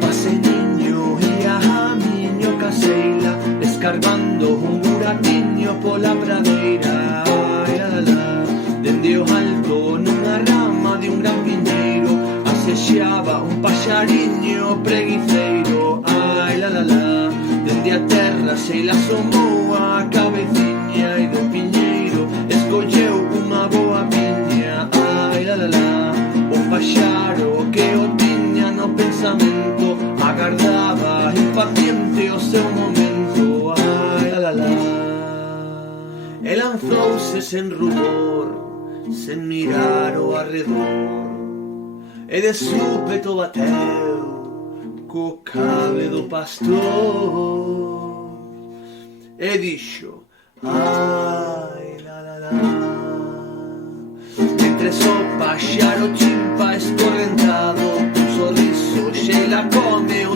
Paseniño ia a miño caseira, escarbando un buratiño pola pradeira. Ai, la, la, dende o alto nunha rama de un gran piñeiro asexeaba un paxariño preguiceiro. Ai, la, la, la, dende a terra se la asomou a cabeciña e do piñeiro escolleu unha boa piña. Ai, la, la, la, o paxaro que o tiña no pensamento agardaba impaciente o seu momento. Ai, la, la, la, e lanzouse sen rubor, sen mirar ao arredor, e de súpeto bateu co cable do pastor e dixo: ai, la, la, la. Mentre o paxaro chimpa escorrentado, un sorriso xe la come o